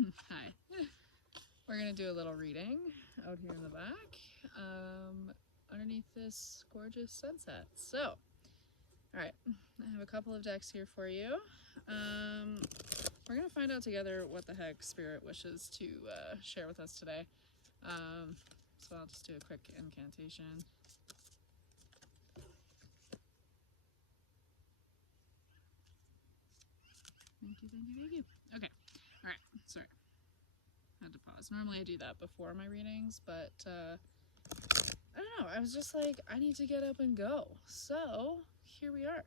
Hi. We're going to do a little reading out here in the back underneath this gorgeous sunset. So, alright, I have a couple of decks here for you. We're going to find out together what the heck Spirit wishes to share with us today. So I'll just do a quick incantation. Thank you, thank you, thank you. Okay, alright, sorry. Had to pause. Normally I do that before my readings, but I don't know, I was just like, I need to get up and go. So here we are.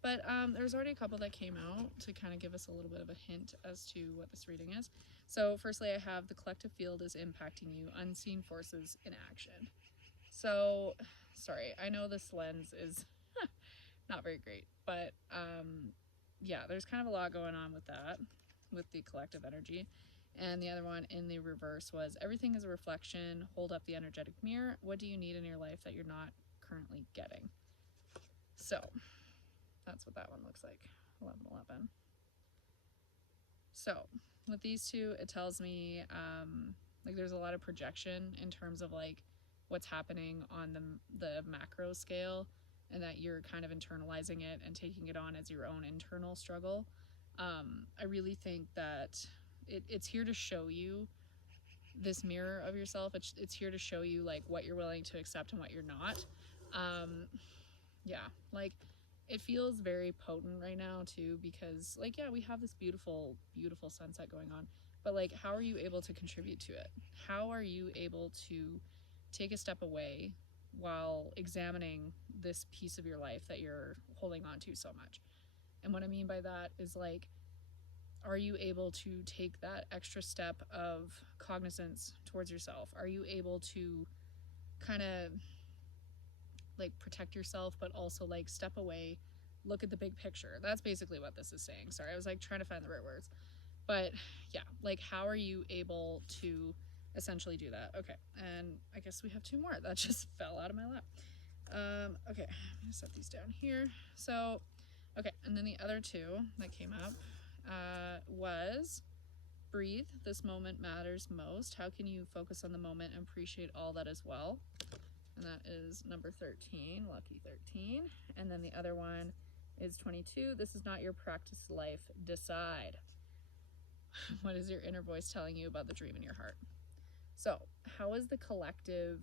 But there's already a couple that came out to kind of give us a little bit of a hint as to what this reading is. So firstly, I have the collective field is impacting you, unseen forces in action. So, sorry, I know this lens is not very great, but yeah, there's kind of a lot going on with that, with the collective energy. And the other one in the reverse was everything is a reflection, hold up the energetic mirror. What do you need in your life that you're not currently getting? So that's what that one looks like. 11:11. So with these two, it tells me like there's a lot of projection in terms of like what's happening on the macro scale, and that you're kind of internalizing it and taking it on as your own internal struggle. I really think that it's here to show you this mirror of yourself. It's here to show you like what you're willing to accept and what you're not. Yeah, like it feels very potent right now too, because like, yeah, we have this beautiful, beautiful sunset going on, but like, how are you able to contribute to it? How are you able to take a step away while examining this piece of your life that you're holding on to so much? And what I mean by that is like, are you able to take that extra step of cognizance towards yourself? Are you able to kind of like protect yourself, but also like step away, look at the big picture? That's basically what this is saying. Sorry, I was like trying to find the right words, but yeah, like how are you able to essentially do that? Okay, and I guess we have two more that just fell out of my lap. Okay, I'm gonna set these down here. So okay, and then the other two that came up was breathe, this moment matters most. How can you focus on the moment and appreciate all that as well? And that is number 13, lucky 13. And then the other one is 22. This is not your practice life. Decide. What is your inner voice telling you about the dream in your heart? So how is the collective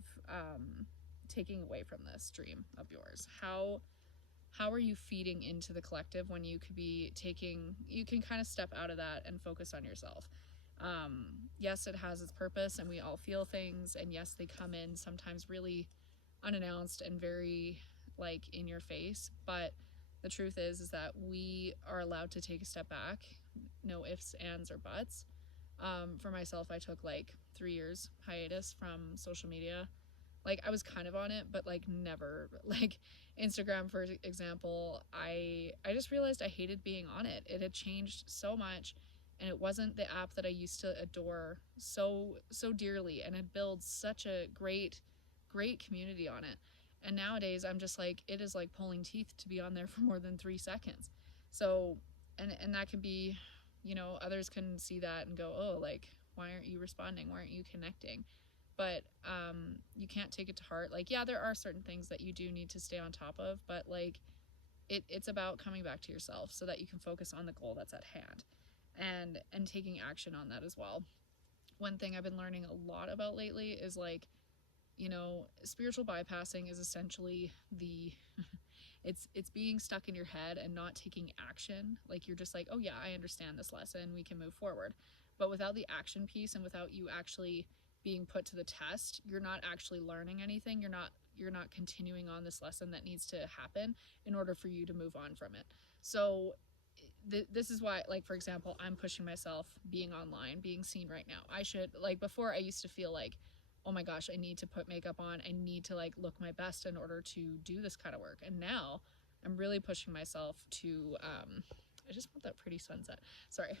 taking away from this dream of yours? How are you feeding into the collective when you could be taking, you can kind of step out of that and focus on yourself? Yes, it has its purpose and we all feel things, and yes, they come in sometimes really unannounced and very like in your face, but the truth is that we are allowed to take a step back. No ifs, ands, or buts. For myself, I took like 3 years hiatus from social media. Like I was kind of on it, but like never. Like Instagram, for example, I just realized I hated being on it. It had changed so much, and it wasn't the app that I used to adore so dearly, and had built such a great community on it. And nowadays I'm just like, it is like pulling teeth to be on there for more than 3 seconds. So and that can be, you know, others can see that and go, oh, like, why aren't you responding? Why aren't you connecting? But you can't take it to heart. Like, yeah, there are certain things that you do need to stay on top of, but like it's about coming back to yourself so that you can focus on the goal that's at hand, and taking action on that as well. One thing I've been learning a lot about lately is like, you know, spiritual bypassing is essentially the it's being stuck in your head and not taking action. Like you're just like, oh yeah, I understand this lesson, we can move forward. But without the action piece and without you actually being put to the test, you're not actually learning anything. You're not continuing on this lesson that needs to happen in order for you to move on from it. So this is why, like, for example, I'm pushing myself being online, being seen right now. I should, like, before I used to feel like, oh my gosh, I need to put makeup on, I need to like look my best in order to do this kind of work. And now I'm really pushing myself to I just want that pretty sunset, sorry,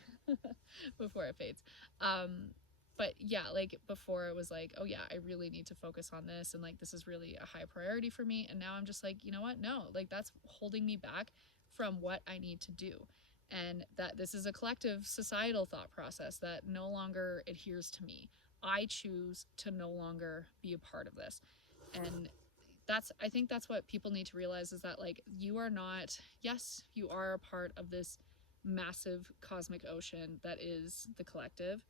before it fades. But yeah, like before it was like, oh yeah, I really need to focus on this, and like this is really a high priority for me. And now I'm just like, you know what, no, like that's holding me back from what I need to do. and that this is a collective societal thought process that no longer adheres to me. I choose to no longer be a part of this. And I think that's what people need to realize, is that like, you are not, yes, you are a part of this massive cosmic ocean that is the collective,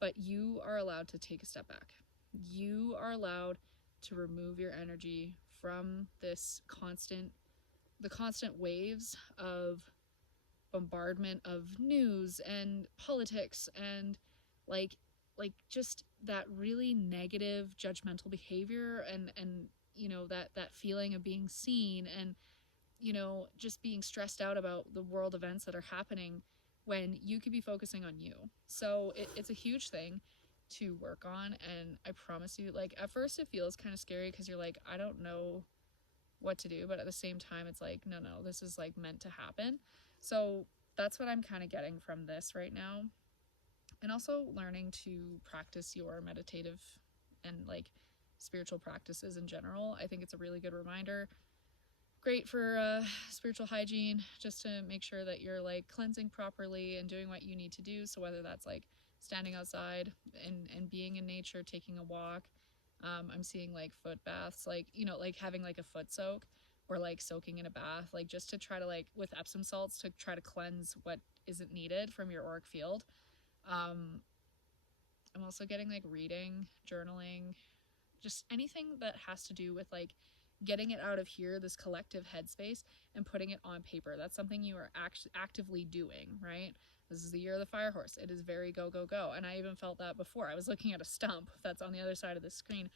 but you are allowed to take a step back. You are allowed to remove your energy from the constant waves of bombardment of news and politics and like just that really negative judgmental behavior, and that feeling of being seen, and just being stressed out about the world events that are happening, when you could be focusing on you. So it's a huge thing to work on, and I promise you, like, at first it feels kind of scary because you're like, I don't know what to do, but at the same time it's like, no, this is like meant to happen. So that's what I'm kind of getting from this right now. And also learning to practice your meditative and like spiritual practices in general. I think it's a really good reminder. Great for spiritual hygiene, just to make sure that you're like cleansing properly and doing what you need to do. So whether that's like standing outside and being in nature, taking a walk, I'm seeing like foot baths, like, like having like a foot soak, or like soaking in a bath, like just to try to like, with Epsom salts, to try to cleanse what isn't needed from your auric field. I'm also getting like reading, journaling, just anything that has to do with like getting it out of here, this collective headspace, and putting it on paper. That's something you are actively doing, right? This is the year of the fire horse. It is very go, go, go. And I even felt that before. I was looking at a stump that's on the other side of the screen,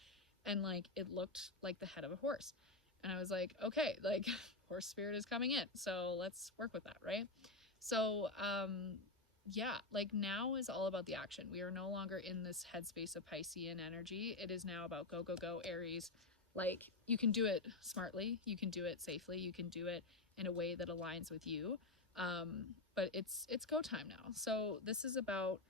and like it looked like the head of a horse. And I was like, okay, like horse spirit is coming in. So let's work with that, right? So, yeah, like now is all about the action. We are no longer in this headspace of Piscean energy. It is now about go, go, go, Aries. Like, you can do it smartly, you can do it safely, you can do it in a way that aligns with you. But it's go time now. So this is about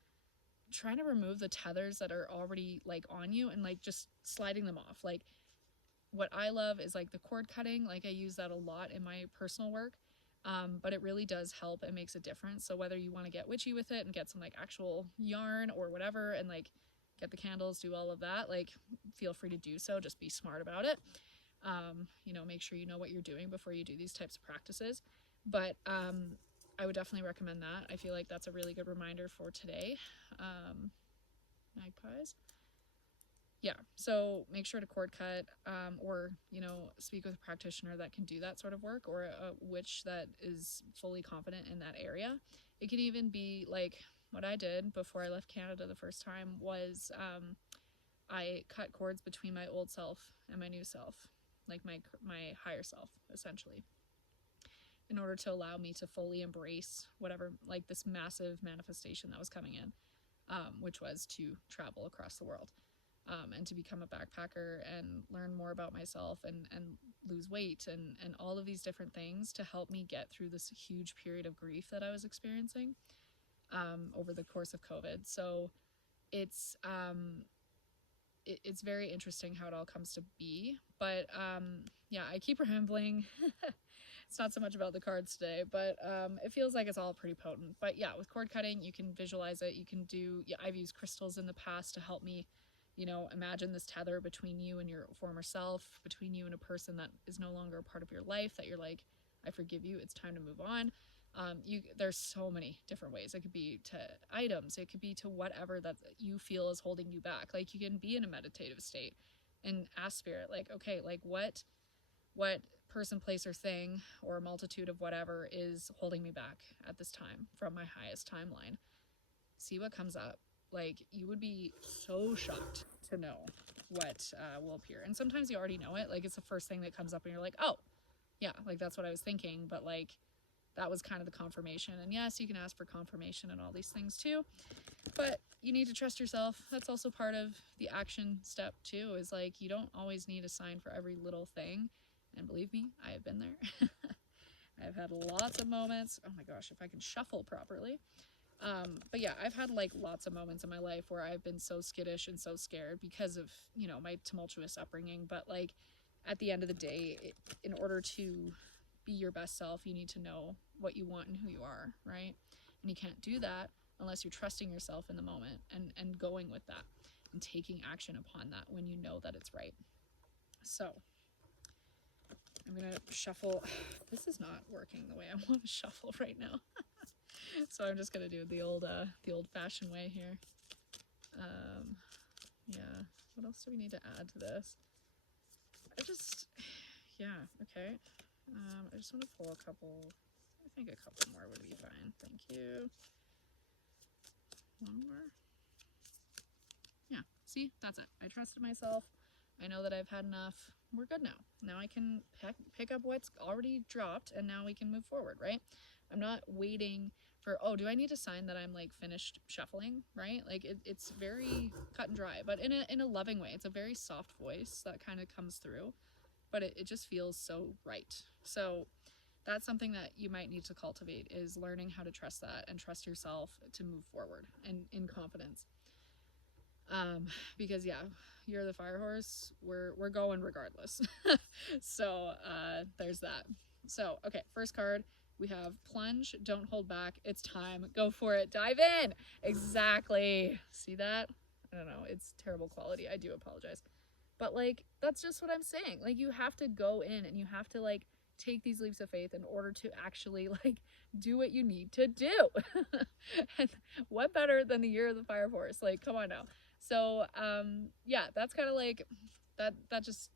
trying to remove the tethers that are already like on you, and like just sliding them off. Like, what I love is like the cord cutting. Like, I use that a lot in my personal work. But it really does help. It makes a difference. So whether you want to get witchy with it and get some like actual yarn or whatever, and like get the candles, do all of that, like feel free to do so. Just be smart about it. Make sure you know what you're doing before you do these types of practices. But I would definitely recommend that. I feel like that's a really good reminder for today. Magpies. Yeah, so make sure to cord cut, or speak with a practitioner that can do that sort of work, or a witch that is fully confident in that area. It can even be like what I did before I left Canada the first time was, I cut cords between my old self and my new self, like my higher self, essentially, in order to allow me to fully embrace whatever, like, this massive manifestation that was coming in, which was to travel across the world. And to become a backpacker and learn more about myself, and lose weight, and all of these different things to help me get through this huge period of grief that I was experiencing over the course of COVID. So it's very interesting how it all comes to be. But yeah, I keep rambling. It's not so much about the cards today, but it feels like it's all pretty potent. But yeah, with cord cutting, you can visualize it. You can do, yeah, I've used crystals in the past to help me, imagine this tether between you and your former self, between you and a person that is no longer a part of your life, that you're like, I forgive you, it's time to move on. There's so many different ways. It could be to items, it could be to whatever that you feel is holding you back. Like, you can be in a meditative state and ask spirit, like, okay, like what person, place, or thing, or a multitude of whatever is holding me back at this time from my highest timeline. See what comes up. Like, you would be so shocked to know what will appear. And sometimes you already know it. Like, it's the first thing that comes up and you're like, oh, yeah, like that's what I was thinking. But like, that was kind of the confirmation. And yes, you can ask for confirmation and all these things too. But you need to trust yourself. That's also part of the action step too, is like, you don't always need a sign for every little thing. And believe me, I have been there. I've had lots of moments. Oh my gosh, if I can shuffle properly. But yeah, I've had like lots of moments in my life where I've been so skittish and so scared because of, my tumultuous upbringing. But like, at the end of the day, in order to be your best self, you need to know what you want and who you are, right? And you can't do that unless you're trusting yourself in the moment and going with that and taking action upon that when you know that it's right. So I'm gonna shuffle. This is not working the way I want to shuffle right now. So I'm just gonna do the old-fashioned way here. Yeah, what else do we need to add to this? Yeah, okay. I just want to pull a couple. I think a couple more would be fine. Thank you. One more. Yeah, see, that's it. I trusted myself. I know that I've had enough. We're good now. Now I can pick up what's already dropped, and now we can move forward, right? I'm not waiting for, oh, do I need to sign that I'm like finished shuffling, right? Like it's very cut and dry, but in a loving way. It's a very soft voice that kind of comes through, but it just feels so right. So that's something that you might need to cultivate, is learning how to trust that and trust yourself to move forward and in confidence. Because yeah, you're the fire horse. We're going regardless. So there's that. So okay, first card we have plunge. Don't hold back. It's time. Go for it. Dive in. Exactly. See that? I don't know. It's terrible quality. I do apologize. But like that's just what I'm saying. Like you have to go in and you have to like take these leaps of faith in order to actually like do what you need to do. And what better than the year of the fire horse? Like come on now. So yeah, that's kind of like that just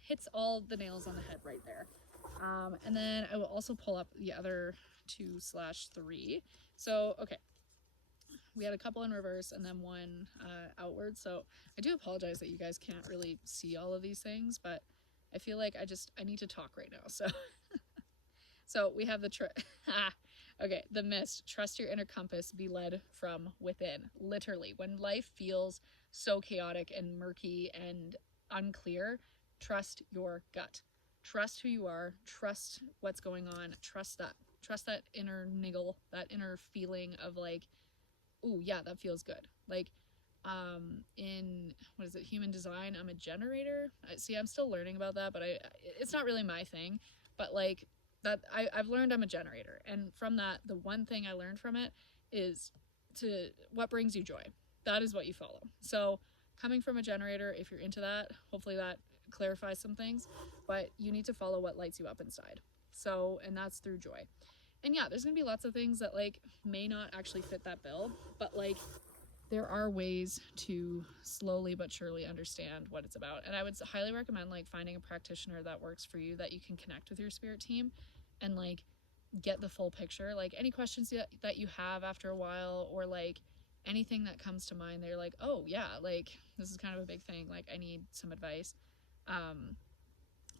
hits all the nails on the head right there. And then I will also pull up the other 2/3. So okay, we had a couple in reverse and then one outward. So I do apologize that you guys can't really see all of these things, but I feel like I need to talk right now. So we have the okay, the mist. Trust your inner compass. Be led from within. Literally, when life feels so chaotic and murky and unclear, trust your gut. Trust who you are. Trust what's going on. Trust that inner niggle, that inner feeling of like, ooh, yeah, that feels good. Like, in what is it, human design, I'm a generator. See, I'm still learning about that, but it's not really my thing. But like that, I've learned I'm a generator, and from that, the one thing I learned from it is to what brings you joy. That is what you follow. So coming from a generator, if you're into that, hopefully that clarifies some things. But you need to follow what lights you up inside. So, and that's through joy. And yeah, there's gonna be lots of things that like may not actually fit that bill, but like there are ways to slowly but surely understand what it's about. And I would highly recommend like finding a practitioner that works for you, that you can connect with your spirit team and like get the full picture. Like any questions that you have after a while, or like anything that comes to mind, they're like, oh yeah, like this is kind of a big thing, like I need some advice.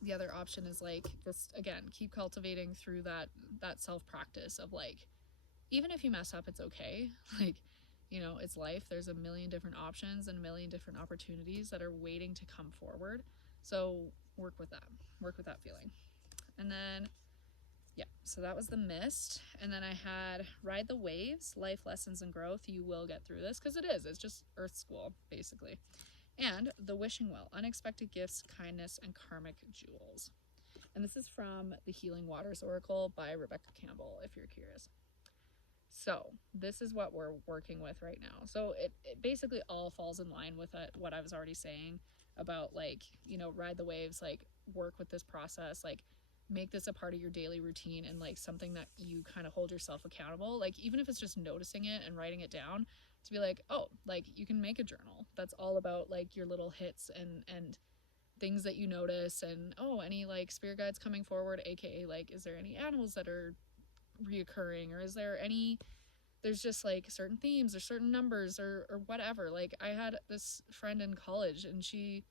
The other option is like just again keep cultivating through that self practice of like, even if you mess up, it's okay. Like, you know, it's life. There's a million different options and a million different opportunities that are waiting to come forward. So work with that feeling. And then yeah, so that was the mist. And then I had ride the waves, life lessons and growth. You will get through this, because it's just earth school basically. And the wishing well, unexpected gifts, kindness, and karmic jewels. And this is from the Healing Waters Oracle by Rebecca Campbell, if you're curious. So this is what we're working with right now. So it basically all falls in line with what I was already saying about like, you know, ride the waves, like work with this process, like make this a part of your daily routine and like something that you kind of hold yourself accountable. Like even if it's just noticing it and writing it down, to be like, oh, like you can make a journal that's all about like your little hits and things that you notice, and oh, any like spirit guides coming forward, aka like is there any animals that are reoccurring, or is there any, there's just like certain themes or certain numbers or whatever. Like I had this friend in college and she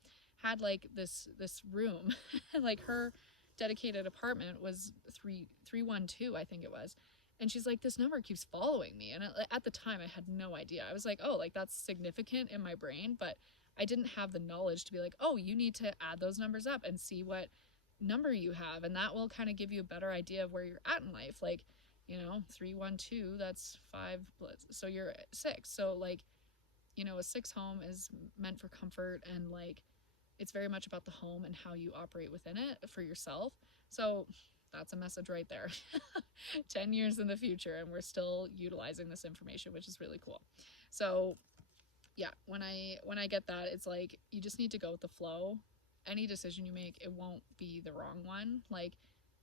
had like this room like her dedicated apartment was 312, I think it was, and she's like, this number keeps following me. And at the time I had no idea. I was like, oh, like that's significant in my brain, but I didn't have the knowledge to be like, oh, you need to add those numbers up and see what number you have, and that will kind of give you a better idea of where you're at in life. Like, you know, 312, that's 5, so you're at 6. So like, you know, a 6 home is meant for comfort, and like it's very much about the home and how you operate within it for yourself. So that's a message right there. 10 years in the future, and we're still utilizing this information, which is really cool. So yeah, when I get that, it's like, you just need to go with the flow. Any decision you make, it won't be the wrong one, like,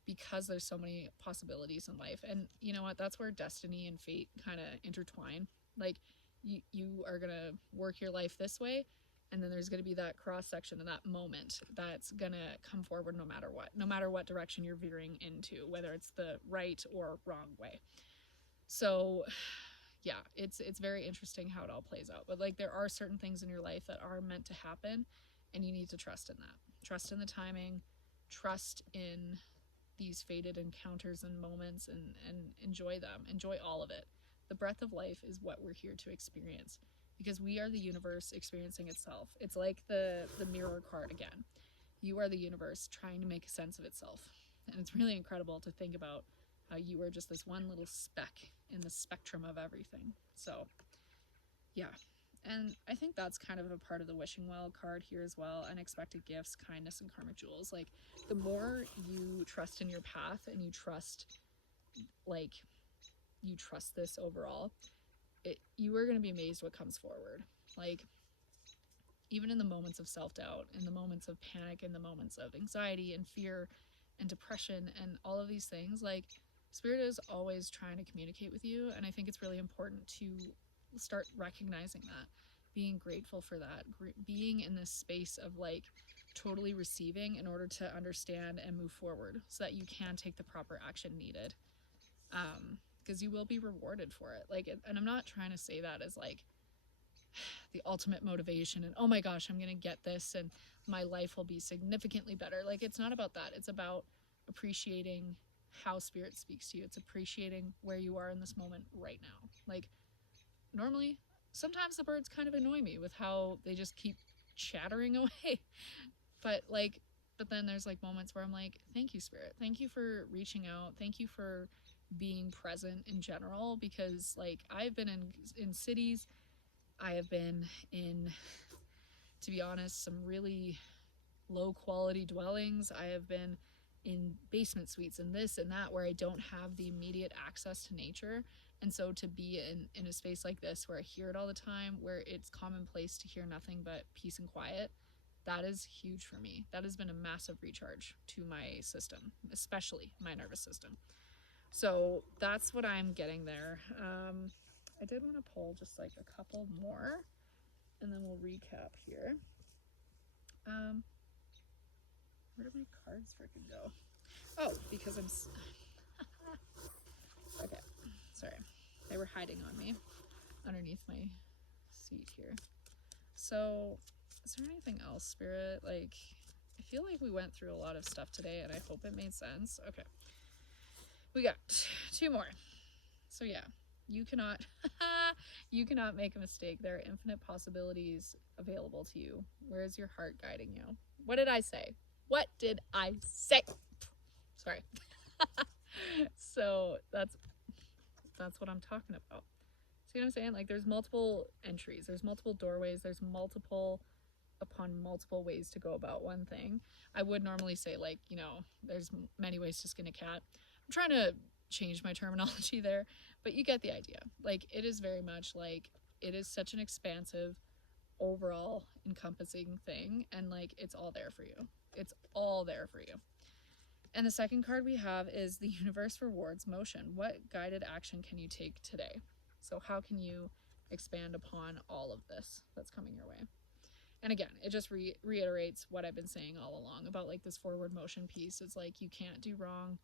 because there's so many possibilities in life. And you know what, that's where destiny and fate kind of intertwine. Like, you are gonna work your life this way, and then there's gonna be that cross section and that moment that's gonna come forward no matter what direction you're veering into, whether it's the right or wrong way. So yeah, it's very interesting how it all plays out. But like, there are certain things in your life that are meant to happen, and you need to trust in that. Trust in the timing, trust in these fated encounters and moments, and enjoy them. Enjoy all of it. The breath of life is what we're here to experience, because we are the universe experiencing itself. It's like the mirror card again. You are the universe trying to make sense of itself. And it's really incredible to think about how you are just this one little speck in the spectrum of everything. So yeah, and I think that's kind of a part of the wishing well card here as well. Unexpected gifts, kindness, and karmic jewels. Like, the more you trust in your path, and you trust this overall, you are going to be amazed what comes forward. Like, even in the moments of self-doubt, in the moments of panic, in the moments of anxiety and fear and depression and all of these things, like, spirit is always trying to communicate with you. And I think it's really important to start recognizing that, being grateful for that, being in this space of like totally receiving in order to understand and move forward, so that you can take the proper action needed, because you will be rewarded for it. Like, and I'm not trying to say that as like the ultimate motivation and, oh my gosh, I'm gonna get this and my life will be significantly better. Like, it's not about that. It's about appreciating how spirit speaks to you. It's appreciating where you are in this moment right now. Like, normally, sometimes the birds kind of annoy me with how they just keep chattering away. But then there's like moments where I'm like, thank you, spirit. Thank you for reaching out. Thank you for being present in general, because like, I've been in cities, I have been in, to be honest, some really low quality dwellings. I have been in basement suites and this and that, where I don't have the immediate access to nature. And so to be in a space like this, where I hear it all the time, where it's commonplace to hear nothing but peace and quiet, that is huge for me. That has been a massive recharge to my system, especially my nervous system. So that's what I'm getting there. I did want to pull just like a couple more, and then we'll recap here. Where did my cards freaking go? Oh, because I'm okay, sorry, they were hiding on me underneath my seat here. So is there anything else, spirit? Like, I feel like we went through a lot of stuff today, and I hope it made sense. Okay, we got 2 more. So yeah, you cannot you cannot make a mistake. There are infinite possibilities available to you. Where is your heart guiding you? What did I say? Sorry. So that's what I'm talking about. See what I'm saying? Like, there's multiple entries, there's multiple doorways, there's multiple upon multiple ways to go about one thing. I would normally say, like, you know, there's many ways to skin a cat. I'm trying to change my terminology there, but you get the idea. Like, it is very much like, it is such an expansive, overall encompassing thing, and like, it's all there for you. It's all there for you. And the second card we have is the universe rewards motion. What guided action can you take today? So how can you expand upon all of this that's coming your way? And again, it just reiterates what I've been saying all along about like this forward motion piece. It's like, you can't do wrong.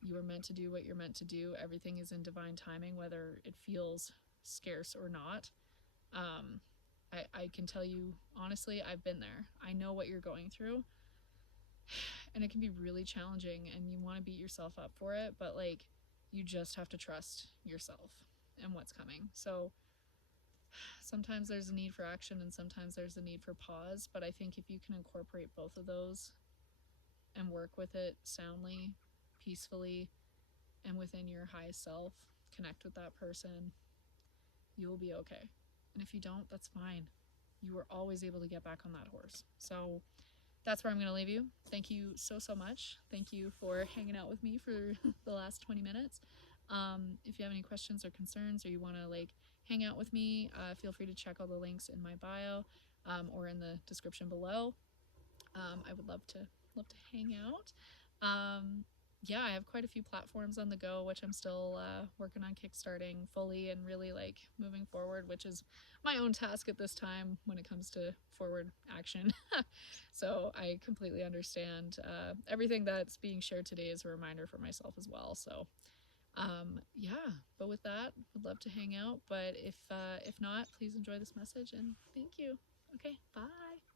You are meant to do what you're meant to do. Everything is in divine timing, whether it feels scarce or not. I can tell you, honestly, I've been there. I know what you're going through. And it can be really challenging, and you want to beat yourself up for it, but like, you just have to trust yourself and what's coming. So sometimes there's a need for action, and sometimes there's a need for pause. But I think if you can incorporate both of those and work with it soundly, peacefully, and within your highest self, connect with that person, you will be okay. And if you don't, that's fine. You are always able to get back on that horse. So that's where I'm going to leave you. Thank you so much. Thank you for hanging out with me for the last 20 minutes. If you have any questions or concerns, or you want to like hang out with me, feel free to check all the links in my bio, or in the description below. I would love to hang out. Yeah, I have quite a few platforms on the go, which I'm still working on kickstarting fully and really like moving forward, which is my own task at this time when it comes to forward action. So I completely understand. Everything that's being shared today is a reminder for myself as well. So yeah, but with that, would love to hang out. But if not, please enjoy this message and thank you. Okay, bye.